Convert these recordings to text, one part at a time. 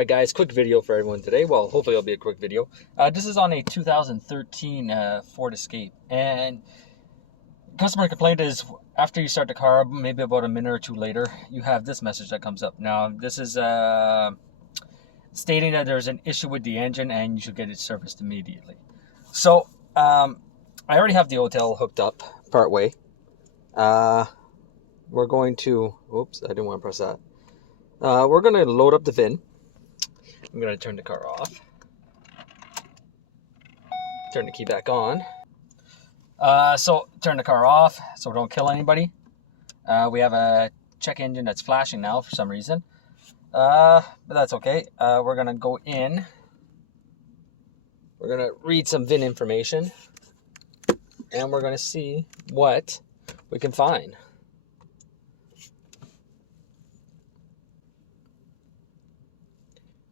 Alright guys, quick video for everyone today. Well, hopefully it'll be a quick video. This is on a 2013 Ford Escape, and customer complaint is after you start the car, maybe about a minute or two later, you have this message that comes up. Now this is stating that there's an issue with the engine and you should get it serviced immediately. So I already have the hotel hooked up part way. We're going to, oops, I didn't want to press that. We're going to load up the VIN. I'm going to turn the car off. Turn the key back on. So turn the car off so we don't kill anybody. We have a check engine that's flashing now for some reason. But that's okay. We're going to go in. We're going to read some VIN information. And we're going to see what we can find.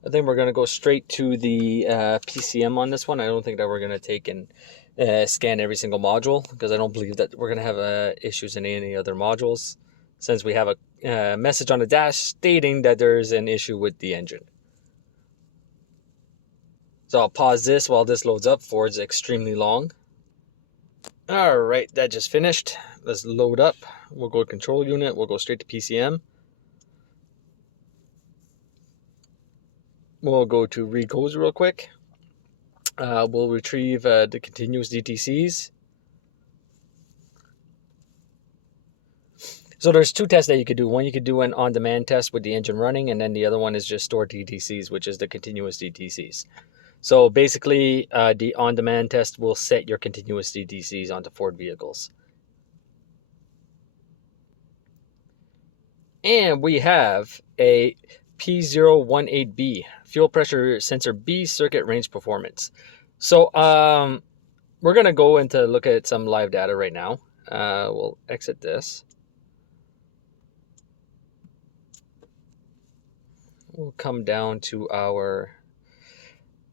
I think we're going to go straight to the PCM on this one. I don't think that we're going to take and scan every single module, because I don't believe that we're going to have issues in any other modules, since we have a message on the dash stating that there's an issue with the engine. So I'll pause this while this loads up. Ford's extremely long. All right, that just finished. Let's load up. We'll go to control unit. We'll go straight to PCM. We'll go to read codes real quick. We'll retrieve the continuous DTCs. So there's two tests that you could do. One, you could do an on-demand test with the engine running, and then the other one is just stored DTCs, which is the continuous DTCs. So basically, the on-demand test will set your continuous DTCs onto Ford vehicles. And we have a P018B, fuel pressure sensor B circuit range performance. So we're going to go into look at some live data right now. We'll exit this. We'll come down to our...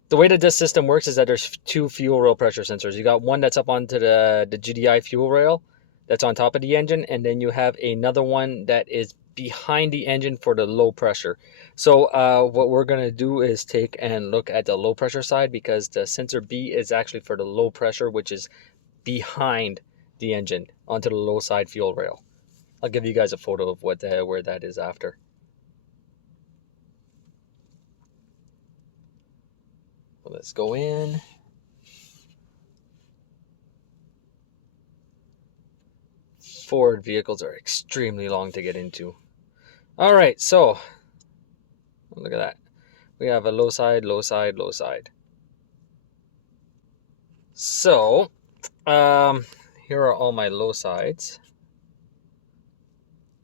The way that this system works is that there's two fuel rail pressure sensors. You got one that's up onto the GDI fuel rail that's on top of the engine, and then you have another one that is behind the engine for the low pressure. So what we're going to do is take and look at the low pressure side, because the sensor B is actually for the low pressure, which is behind the engine onto the low side fuel rail. I'll give you guys a photo of where that is after. So let's go in. Ford vehicles are extremely long to get into. All right, so look at that. We have a low side, low side, low side. So here are all my low sides.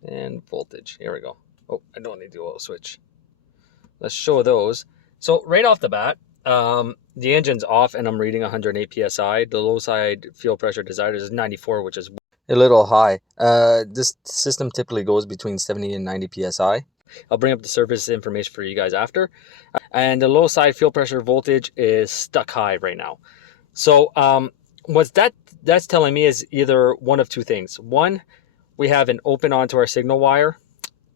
And voltage. Here we go. Oh, I don't need the oil switch. Let's show those. So right off the bat, the engine's off and I'm reading 108 psi. The low side fuel pressure desired is 94, which is a little high. This system typically goes between 70 and 90 psi. I'll bring up the service information for you guys after. And the low side fuel pressure voltage is stuck high right now. So what that's telling me is either one of two things. One, we have an open onto our signal wire.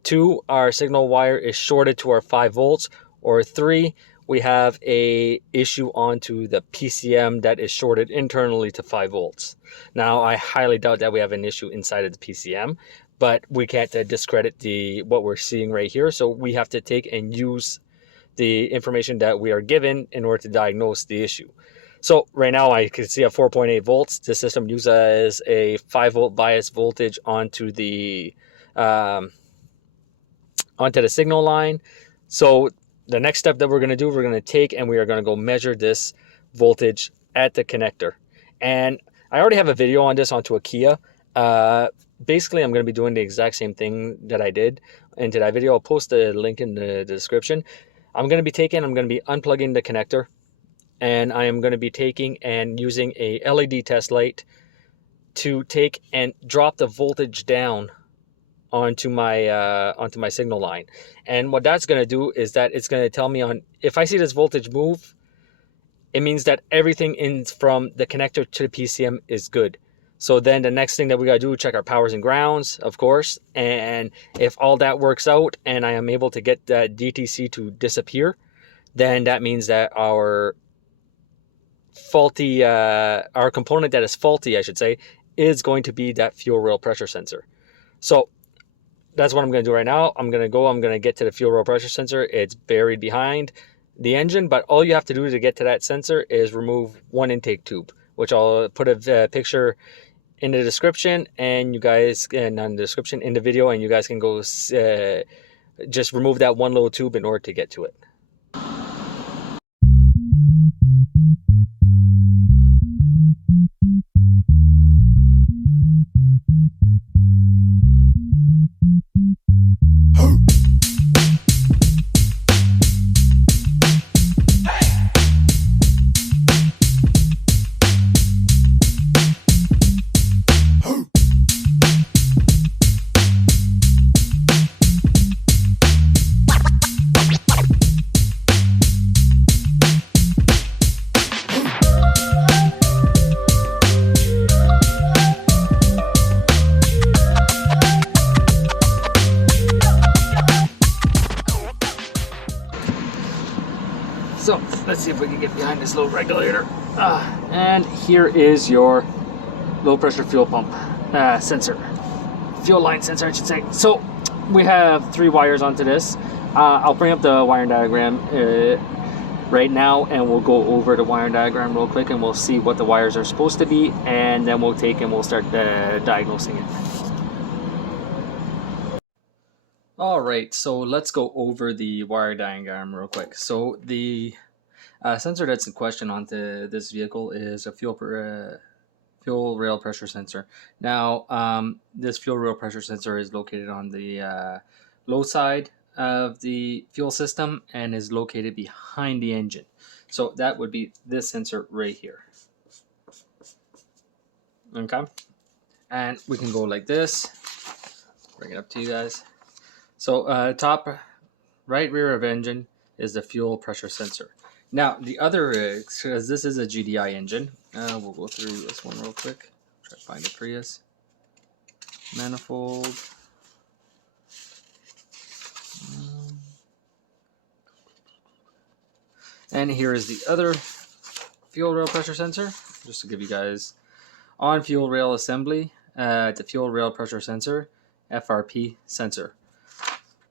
Two, our signal wire is shorted to our 5 volts. Or 3, we have a issue onto the PCM that is shorted internally to 5 volts. Now, I highly doubt that we have an issue inside of the PCM, but we can't discredit what we're seeing right here. So we have to take and use the information that we are given in order to diagnose the issue. So right now I can see a 4.8 volts. The system uses a 5 volt bias voltage onto the signal line. So the next step that we're going to do, we're going to take and we are going to go measure this voltage at the connector. And I already have a video on this onto a Kia. Basically, I'm going to be doing the exact same thing that I did into that video. I'll post the link in the description. I'm going to be unplugging the connector, and I am going to be taking and using a LED test light to take and drop the voltage down onto my signal line. And what that's going to do is that it's going to tell me if I see this voltage move, it means that everything from the connector to the PCM is good. So then the next thing that we got to do is check our powers and grounds, of course. And if all that works out and I am able to get that DTC to disappear, then that means that our our component that is faulty, I should say, is going to be that fuel rail pressure sensor. So that's what I'm going to do right now. I'm going to get to the fuel rail pressure sensor. It's buried behind the engine, but all you have to do to get to that sensor is remove one intake tube, which I'll put a picture in the description, and you guys, and on the description in the video, and you guys can go just remove that one little tube in order to get to it. So let's see if we can get behind this low regulator. And here is your low pressure fuel pump sensor. Fuel line sensor, I should say. So we have 3 wires onto this. I'll bring up the wiring diagram right now, and we'll go over the wiring diagram real quick, and we'll see what the wires are supposed to be, and then we'll start diagnosing it. Alright, so let's go over the wire diagram real quick. So the sensor that's in question onto this vehicle is a fuel rail pressure sensor. Now, this fuel rail pressure sensor is located on the low side of the fuel system and is located behind the engine. So that would be this sensor right here. Okay, and we can go like this. Bring it up to you guys. So top right rear of engine is the fuel pressure sensor. Now the other, because this is a GDI engine, we'll go through this one real quick. Try to find a Prius. Manifold. And here is the other fuel rail pressure sensor, just to give you guys on fuel rail assembly, the fuel rail pressure sensor, FRP sensor.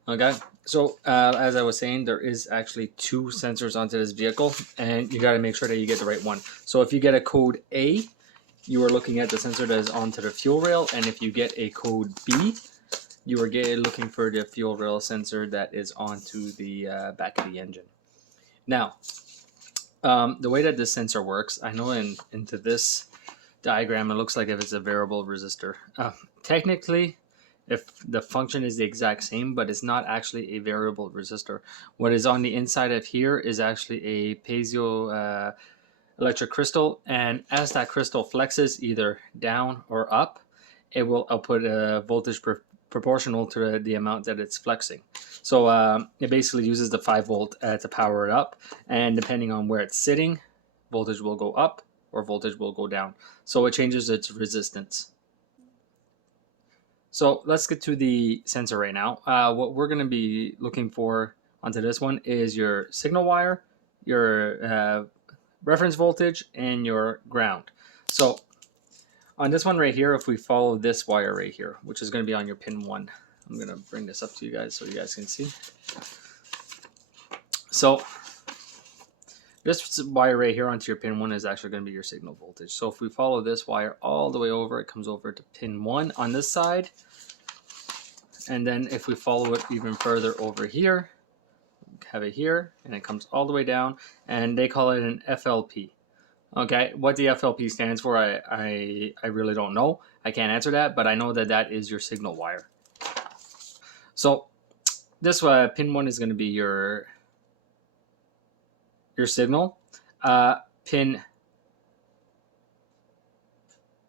Okay, so as I was saying, there is actually 2 sensors onto this vehicle, and you got to make sure that you get the right one. So if you get a code A, you are looking at the sensor that is onto the fuel rail, and if you get a code B, you are looking for the fuel rail sensor that is onto the back of the engine. Now, the way that this sensor works, I know into this diagram it looks like if it's a variable resistor. Technically, if the function is the exact same, but it's not actually a variable resistor. What is on the inside of here is actually a piezo electric crystal, and as that crystal flexes either down or up, it will output a voltage proportional to the amount that it's flexing. So it basically uses the 5 volt to power it up, and depending on where it's sitting, voltage will go up or voltage will go down. So it changes its resistance. So let's get to the sensor right now. What we're going to be looking for onto this one is your signal wire, your reference voltage, and your ground. So on this one right here, if we follow this wire right here, which is going to be on your pin 1, I'm going to bring this up to you guys so you guys can see. So this wire right here onto your pin 1 is actually going to be your signal voltage. So if we follow this wire all the way over, it comes over to pin 1 on this side. And then if we follow it even further over here, have it here, and it comes all the way down, and they call it an FLP. Okay, what the FLP stands for, I really don't know. I can't answer that, but I know that that is your signal wire. So this pin 1 is going to be your signal. Pin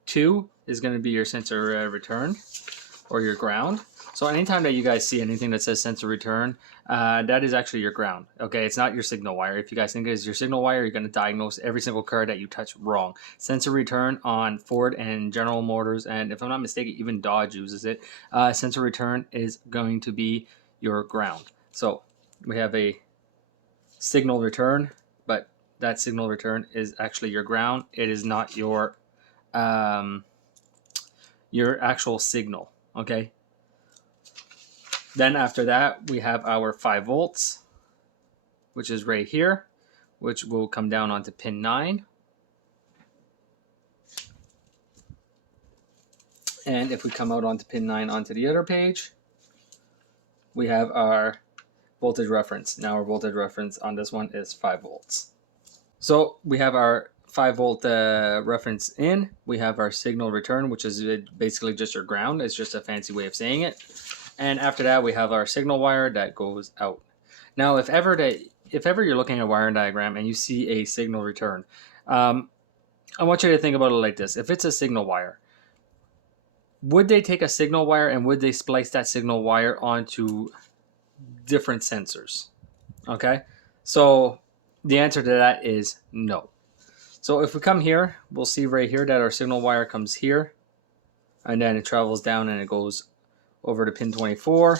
2 is going to be your sensor return. or your ground. So anytime that you guys see anything that says sensor return, that is actually your ground. Okay, it's not your signal wire. If you guys think it is your signal wire, you're going to diagnose every single car that you touch wrong. Sensor return on Ford and General Motors, and if I'm not mistaken, even Dodge uses it. Sensor return is going to be your ground. So we have a signal return, but that signal return is actually your ground. It is not your actual signal. Okay. Then after that, we have our 5 volts, which is right here, which will come down onto pin 9. And if we come out onto pin 9 onto the other page, we have our voltage reference. Now our voltage reference on this one is 5 volts. So we have our 5 volt reference in. We have our signal return, which is basically just your ground. It's just a fancy way of saying it. And after that, we have our signal wire that goes out. Now, if ever you're looking at a wiring diagram and you see a signal return, I want you to think about it like this. If it's a signal wire, would they take a signal wire and would they splice that signal wire onto different sensors? Okay, so the answer to that is no. So if we come here, we'll see right here that our signal wire comes here, and then it travels down and it goes over to pin 24,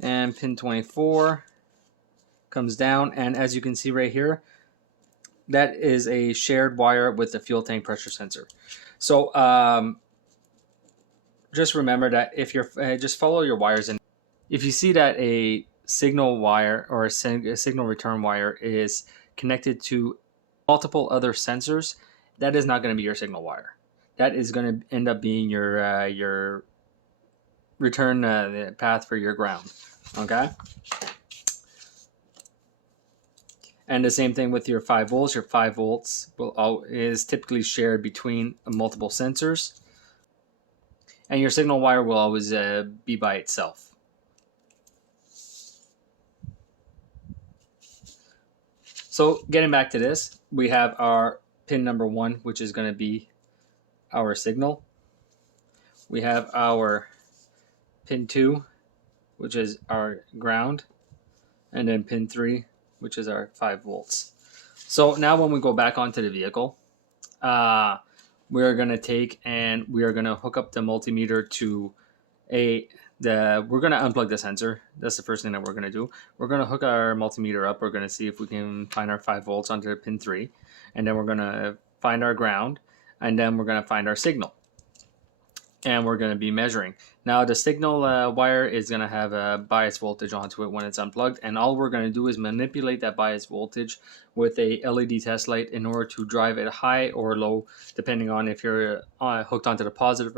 and pin 24 comes down, and as you can see right here, that is a shared wire with the fuel tank pressure sensor. So just remember that if you're just follow your wires, and if you see that a signal wire or a signal return wire is connected to multiple other sensors, that is not going to be your signal wire. That is going to end up being your return path for your ground. Okay. And the same thing with your 5 volts. Your 5 volts is typically shared between multiple sensors, and your signal wire will always be by itself. So getting back to this, we have our pin number 1, which is going to be our signal. We have our pin 2, which is our ground, and then pin 3, which is our 5 volts. So now when we go back onto the vehicle, we're going to take and we are going to hook up the multimeter to we're going to unplug the sensor. That's the first thing that we're going to do. We're going to hook our multimeter up. We're going to see if we can find our 5 volts onto pin 3, and then we're going to find our ground, and then we're going to find our signal. And we're going to be measuring. Now the signal wire is going to have a bias voltage onto it when it's unplugged, and all we're going to do is manipulate that bias voltage with a LED test light in order to drive it high or low, depending on if you're hooked onto the positive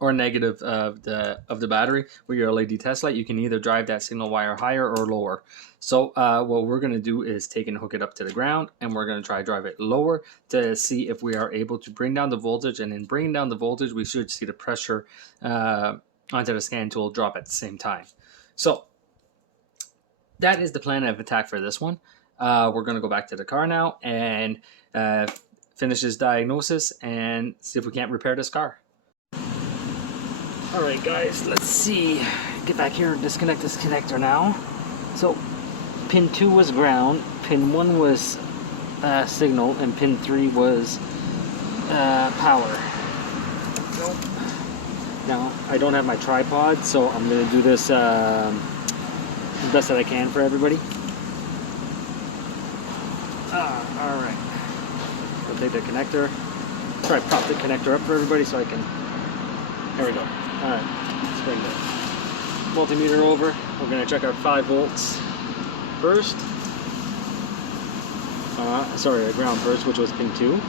or negative of the battery. With your LED test light, you can either drive that signal wire higher or lower. So what we're going to do is take and hook it up to the ground, and we're going to try to drive it lower to see if we are able to bring down the voltage. And in bringing down the voltage, we should see the pressure onto the scan tool drop at the same time. So that is the plan of attack for this one. We're going to go back to the car now and finish this diagnosis and see if we can't repair this car. Alright guys, let's see. Get back here and disconnect this connector now. So pin 2 was ground, pin 1 was signal, and pin 3 was power. Nope. Now I don't have my tripod, so I'm going to do this the best that I can for everybody. Alright. I'll take the connector. Try to prop the connector up for everybody so I can... There we go. Alright, let's bring the multimeter over. We're going to check our 5 volts first. Sorry, our ground first, which was pin 2.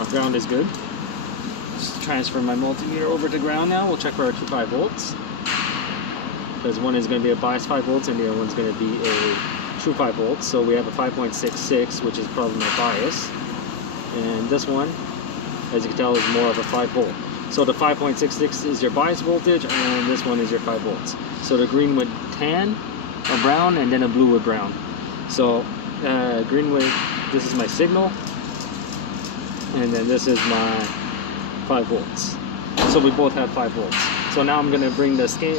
Our ground is good. Just transfer my multimeter over to ground now. We'll check for our 2 5 volts. Because one is going to be a bias 5 volts and the other one's going to be a true 5 volts. So we have a 5.66, which is probably my bias. And this one, as you can tell, is more of a 5 volt. So the 5.66 is your bias voltage, and this one is your 5 volts. So the green would tan or brown, and then a blue would brown. So green would, this is my signal, and then this is my 5 volts. So we both have 5 volts. So now I'm going to bring the scan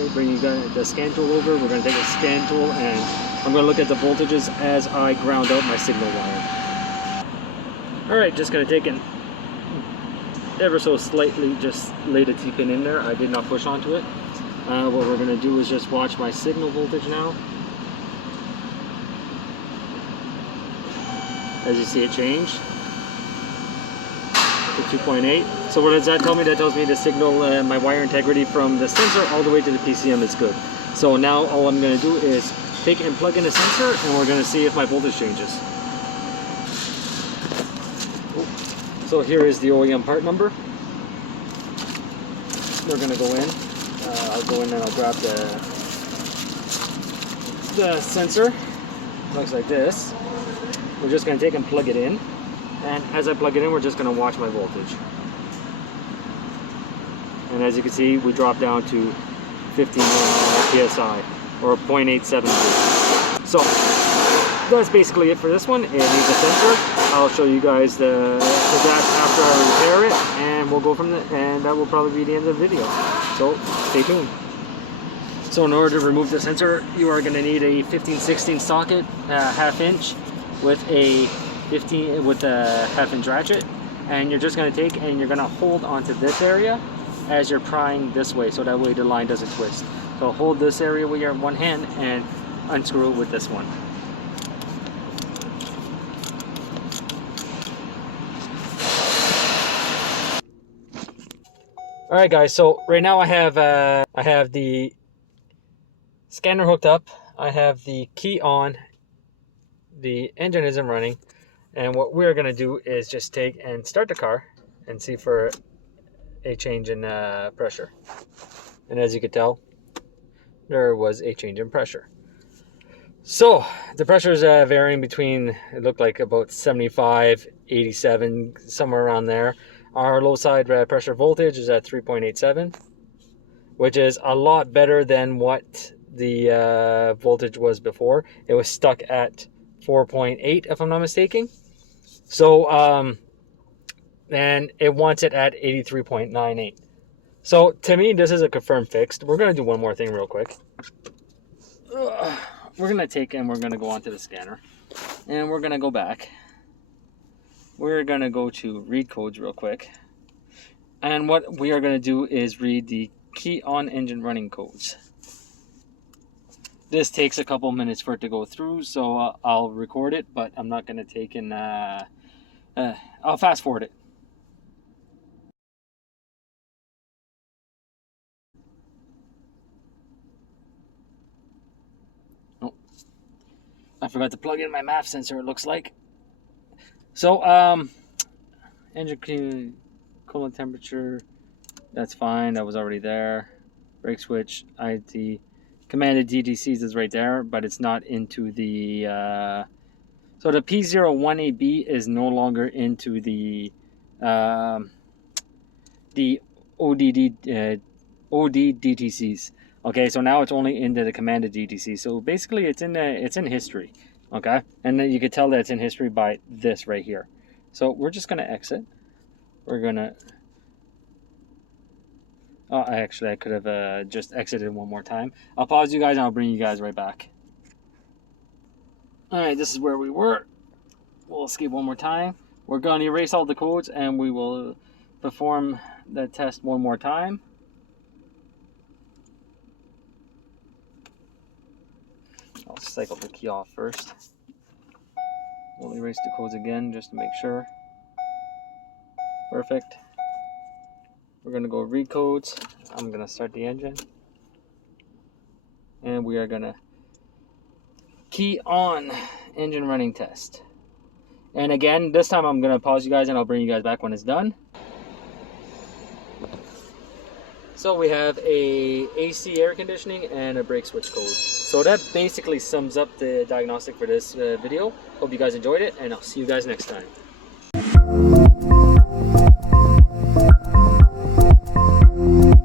tool over. We're going to take a scan tool and I'm going to look at the voltages as I ground out my signal wire. Alright, just going to take an ever so slightly, just lay the T-pin in there. I did not push onto it. What we're going to do is just watch my signal voltage now. As you see it change to 2.8. So what does that tell me? That tells me the signal, my wire integrity from the sensor all the way to the PCM is good. So now all I'm going to do is take and plug in the sensor and we're going to see if my voltage changes. So here is the OEM part number. We're going to go in. I'll go in and I'll grab the sensor. Looks like this. We're just going to take and plug it in. And as I plug it in, we're just going to watch my voltage. And as you can see, we drop down to 15 psi or 0.87. So that's basically it for this one. It needs a sensor. I'll show you guys the dash after I repair it, and we'll go from there. And that will probably be the end of the video. So stay tuned. So in order to remove the sensor, you are going to need a 15/16 socket, ½ inch, with a 1/2 inch ratchet, and you're just going to take and you're going to hold onto this area as you're prying this way, so that way the line doesn't twist. So hold this area with your one hand and unscrew it with this one. All right, guys. So right now I have the scanner hooked up. I have the key on. The engine isn't running, and what we're going to do is just take and start the car and see for a change in pressure. And as you can tell, there was a change in pressure. So the pressure is varying between, it looked like about 75, 87, somewhere around there. Our low side pressure voltage is at 3.87, which is a lot better than what the voltage was before. It was stuck at 4.8 if I'm not mistaken. So and it wants it at 83.98. So to me, this is a confirmed fix. We're going to do one more thing real quick. We're going to take and we're going to go onto the scanner and we're going to go back. We're going to go to read codes real quick. And what we are going to do is read the key on engine running codes. This takes a couple minutes for it to go through, so I'll record it, but I'm not going to take in, I'll fast forward it. Oh, I forgot to plug in my MAF sensor, it looks like. So, engine coolant temperature, that's fine, that was already there. Brake switch, IT. Commanded DTCs is right there, but it's not into the so the P018B is no longer into the OD DTCs. Okay, so now it's only into the commanded DTC. So basically it's in history. Okay, and then you can tell that it's in history by this right here. So we're just gonna exit. We're gonna I could have just exited one more time. I'll pause you guys and I'll bring you guys right back. Alright, this is where we were. We'll escape one more time. We're going to erase all the codes and we will perform the test one more time. I'll cycle the key off first. We'll erase the codes again just to make sure. Perfect. We're going to go read codes. I'm going to start the engine. And we are going to key on engine running test. And again, this time I'm going to pause you guys and I'll bring you guys back when it's done. So we have a AC air conditioning and a brake switch code. So that basically sums up the diagnostic for this video. Hope you guys enjoyed it and I'll see you guys next time.